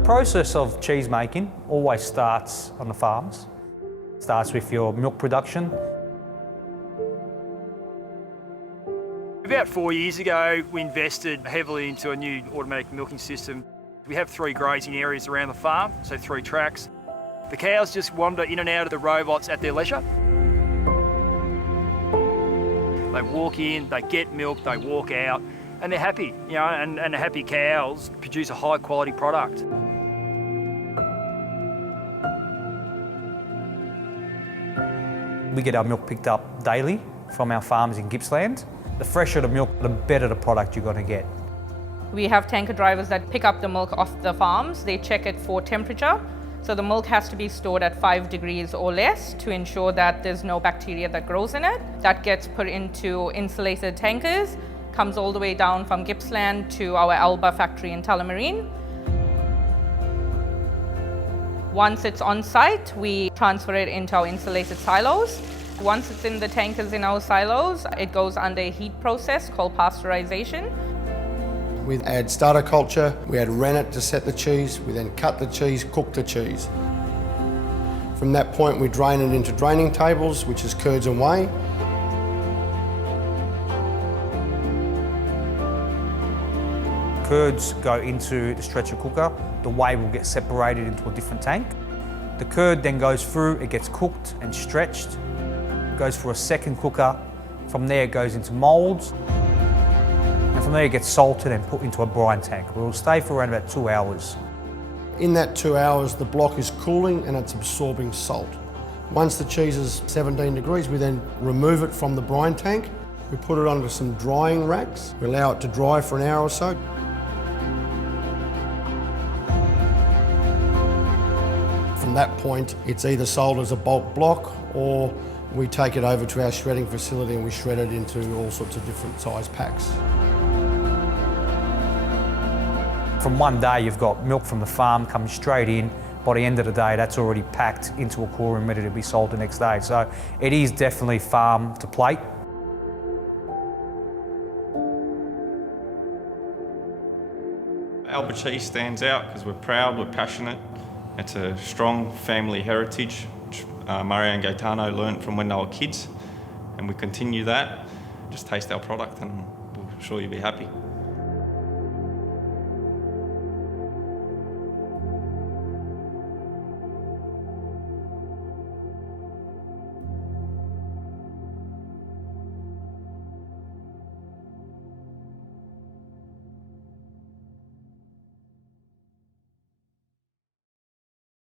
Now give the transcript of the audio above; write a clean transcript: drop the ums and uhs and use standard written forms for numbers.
The process of cheese making always starts on the farms. It starts with your milk production. About 4 years ago, we invested heavily into a new automatic milking system. We have 3 grazing areas around the farm, so 3 tracks. The cows just wander in and out of the robots at their leisure. They walk in, they get milk, they walk out, and they're happy, and happy cows produce a high quality product. We get our milk picked up daily from our farms in Gippsland. The fresher the milk, the better the product you're going to get. We have tanker drivers that pick up the milk off the farms. They check it for temperature. So the milk has to be stored at 5 degrees or less to ensure that there's no bacteria that grows in it. That gets put into insulated tankers, comes all the way down from Gippsland to our Alba factory in Tullamarine. Once it's on site, we transfer it into our insulated silos. Once it's in the tankers in our silos, it goes under a heat process called pasteurization. We add starter culture, we add rennet to set the cheese, we then cut the cheese, cook the cheese. From that point we drain it into draining tables, which is curds and whey. Curds go into the stretcher cooker. The whey will get separated into a different tank. The curd then goes through, it gets cooked and stretched, goes for a second cooker. From there it goes into moulds. And from there it gets salted and put into a brine tank, where it will stay for around about 2 hours. In that 2 hours, the block is cooling and it's absorbing salt. Once the cheese is 17 degrees, we then remove it from the brine tank. We put it onto some drying racks. We allow it to dry for an hour or so. From that point, it's either sold as a bulk block or we take it over to our shredding facility and we shred it into all sorts of different size packs. From one day, you've got milk from the farm coming straight in. By the end of the day, that's already packed into a cooler and ready to be sold the next day. So it is definitely farm to plate. Alba Cheese stands out because we're proud, we're passionate. It's a strong family heritage, which Mario and Gaetano learnt from when they were kids, and we continue that. Just taste our product and we'll sure you'll be happy.